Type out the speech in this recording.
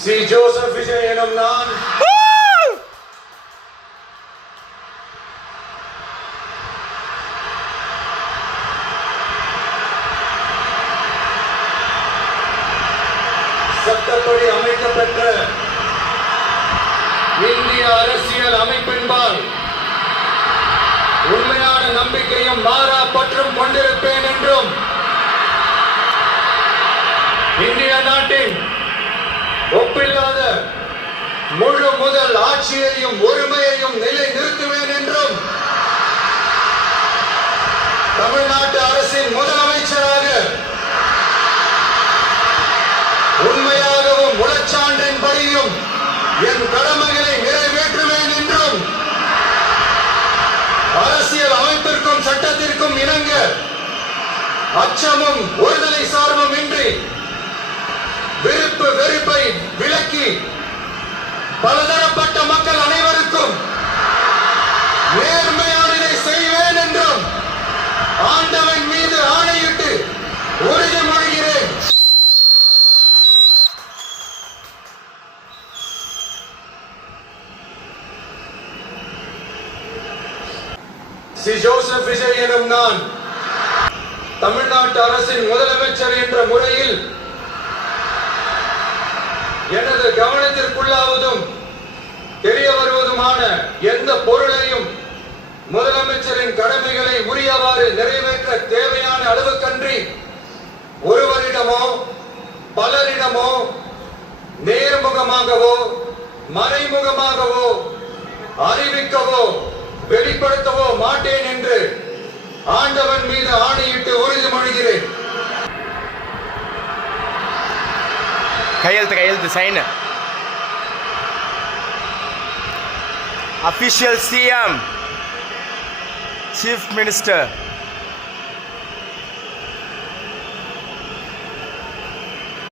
C Joseph Vijay எனும் நான் சட்டப்படி அமைக்கப்பெற்ற இந்திய அரசியல் அமைப்பின்பால் உண்மையான நம்பிக்கையும் மாறா பற்றும் கொண்டிருப்பேன் என்றும் இந்திய நாட்டின் ஒப்பில்லாத முழு முதல் ஆட்சியையும் ஒருமையையும் நிலை நிறுத்துவேன் என்றும் தமிழ்நாட்டு அரசின் முதலமைச்சராக உண்மையாகவும் உளச்சான்றின்படியும் என் கடமைகளை நிறைவேற்றுவேன் என்றும் அரசியல் அமைப்பிற்கும் சட்டத்திற்கும் இணங்க அச்சமும் ஒருதலை சார்பும் இன்றி விருப்பு வெறுப்பை விலக்கி பலதரப்பட்ட மக்கள் அனைவருக்கும் நேர்மையானதை செய்வேன் என்றும் ஆண்டவன் மீது ஆணையிட்டு உறுதிமொழிகிறேன். சி ஜோசப் விஜய் எனும் நான் தமிழ்நாட்டு அரசின் முதலமைச்சர் என்ற முறையில் எனது கவனத்திற்குள்ளாவதும் தெரிய வருவதுமான எந்த பொருளையும் முதலமைச்சரின் கடமைகளை உரியவாறு நிறைவேற்ற தேவையான அளவுக்கன்றி ஒருவரிடமோ பலரிடமோ நேர்முகமாகவோ மறைமுகமாகவோ அறிவிக்கவோ வெளிப்படுத்தவோ மாட்டேன் என்று ஆண்டவன் மீது ஆணையிட்டு உறுதிமொழிகிறேன். கையெழுத்து sign. Official CM, Chief Minister.